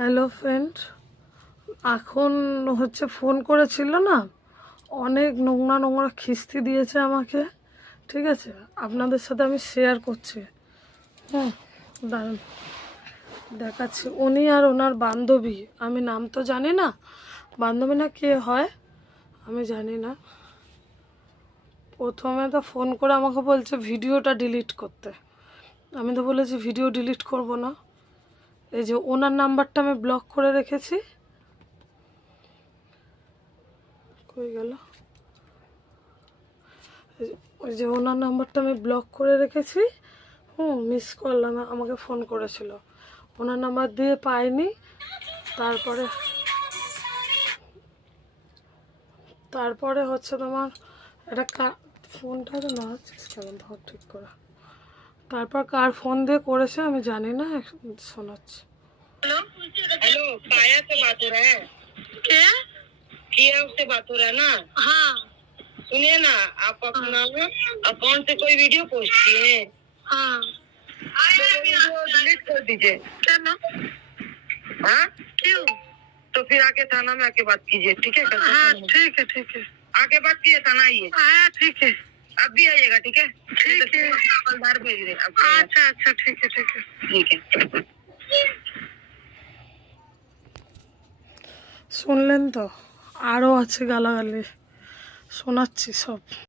Hello friend, এখন হচ্ছে phone করেছিল না, অনেক নোংরা নোংরা খিস্তি দিয়েছে আমাকে। ঠিক আছে, আপনাদের সাথে আমি শেয়ার করছি। হ্যাঁ, দাঁড়ান দেখাচ্ছি। উনি আর ওনার বান্ধবী, আমি নাম তো জানি না, বান্ধবী না কে হয় আমি জানি না। প্রথমে তো ফোন করে আমাকে বলছে ভিডিওটা ডিলিট করতে। আমি তো বলেছি ভিডিও ডিলিট করব না। এই যে ওনার নাম্বারটা আমি ব্লক করে রেখেছি। কই গেল? ওই যে ওনার নাম্বারটা আমি ব্লক করে রেখেছি। মিস করলাম, আমাকে ফোন করেছিল, ওনার নাম্বার দিয়ে পাইনি। তারপরে তারপরে হচ্ছে তোমার এটা ফোনটা তো না কেমন ধর ঠিক করে। তারপর কার ফোন দিয়ে করেছে আমি জানি না, শোনাচ্ছি। हेलो हेलो काया से बात हो रहा है क्या? किया उससे बात हो रहा है ना? हाँ सुनिए ना, आप अपना अकाउंट से कोई वीडियो पोस्ट किए हैं? हाँ तो वीडियो डिलीट कर दीजिए। क्या ना? हाँ क्यों? तो फिर आके थाना में आके बात कीजिए, ठीक है? हाँ ठीक है ठीक है, आके बात कीजिए, थाना आइए। हाँ ठीक है, अब भी आइएगा, ठीक है? ठीक है, हवलदार भेज रहे। अच्छा अच्छा ठीक है ठीक है ठीक है। শুনলেন তো, আরও আছে গালাগালি, শোনাচ্ছি সব।